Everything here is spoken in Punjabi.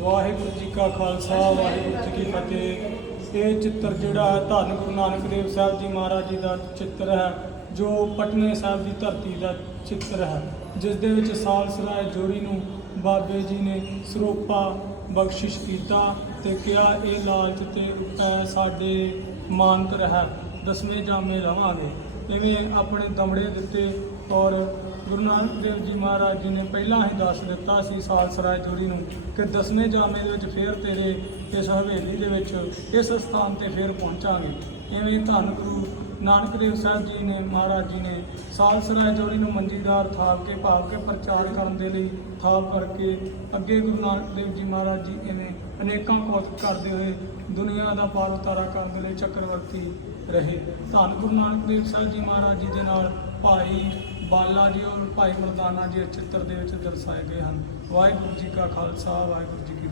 ਵਾਹਿਗੁਰੂ ਜੀ ਕਾ ਖਾਲਸਾ, ਵਾਹਿਗੁਰੂ ਜੀ ਕੀ ਫਤਿਹ। ਇਹ ਚਿੱਤਰ ਜਿਹੜਾ ਹੈ, ਧੰਨ ਗੁਰੂ ਨਾਨਕ ਦੇਵ ਸਾਹਿਬ ਜੀ ਮਹਾਰਾਜ ਜੀ ਦਾ ਚਿੱਤਰ ਹੈ, ਜੋ ਪਟਨੇ ਸਾਹਿਬ ਦੀ ਧਰਤੀ ਦਾ ਚਿੱਤਰ ਹੈ, ਜਿਸ ਦੇ ਵਿੱਚ ਸਾਲਸਰਾਏ ਜੋੜੀ ਨੂੰ ਬਾਬੇ ਜੀ ਨੇ ਸਰੋਪਾ ਬਖਸ਼ਿਸ਼ ਕੀਤਾ ਤੇ ਕਿਹਾ, ਇਹ ਲਾਲਚ ਤੇ ਪੈ ਸਾਡੇ ਮਾਨਤ ਰਹਿ, ਦਸਵੇਂ ਜਾਮੇ ਰਵਾਂਗੇ। ਇਵੇਂ ਆਪਣੇ ਦਮੜੇ ਦਿੱਤੇ ਔਰ ਗੁਰੂ ਨਾਨਕ ਦੇਵ ਜੀ ਮਹਾਰਾਜ ਜੀ ਨੇ ਪਹਿਲਾਂ ਹੀ ਦੱਸ ਦਿੱਤਾ ਸੀ ਸਾਲਸਰਾਏ ਜੋੜੀ ਨੂੰ ਕਿ ਦਸਵੇਂ ਜਾਮੇ ਦੇ ਵਿੱਚ ਫੇਰ ਤੇਰੇ ਇਸ ਹਵੇਲੀ ਦੇ ਵਿੱਚ ਇਸ ਸਥਾਨ ਤੇ ਫੇਰ ਪਹੁੰਚਾਂਗੇ। ਇਵੇਂ ਧੰਨ ਗੁਰੂ ਨਾਨਕ ਦੇਵ ਸਾਹਿਬ ਜੀ ਨੇ, ਮਹਾਰਾਜ ਜੀ ਨੇ ਸਾਲਸਰਾਏ ਜੋੜੀ ਨੂੰ ਮੰਜੀਦਾਰ ਥਾਪ ਕੇ, ਭਾਵ ਕੇ ਪ੍ਰਚਾਰ ਕਰਨ ਦੇ ਲਈ ਥਾਪ ਕਰਕੇ ਅੱਗੇ ਗੁਰੂ ਨਾਨਕ ਦੇਵ ਜੀ ਮਹਾਰਾਜ ਜੀ ਇਹਨੇ ਅਨੇਕਾਂ ਕੌਤਕ ਕਰਦੇ ਹੋਏ ਦੁਨੀਆ ਦਾ ਪਾਰ ਉਤਾਰਾ ਕਰਨ ਦੇ ਲਈ ਚੱਕਰਵਰਤੀ ਰਹੇ। ਧੰਨ ਗੁਰੂ ਨਾਨਕ ਦੇਵ ਸਾਹਿਬ ਜੀ ਮਹਾਰਾਜ ਜੀ ਦੇ ਨਾਲ ਭਾਈ ਬਾਲਾ ਜੀ ਔਰ ਭਾਈ ਮਰਦਾਨਾ ਜੀ ਇਸ ਚਿੱਤਰ ਦੇ ਵਿੱਚ ਦਰਸਾਏ ਗਏ ਹਨ। ਵਾਹਿਗੁਰੂ ਜੀ ਕਾ ਖਾਲਸਾ, ਵਾਹਿਗੁਰੂ ਜੀ ਕੀ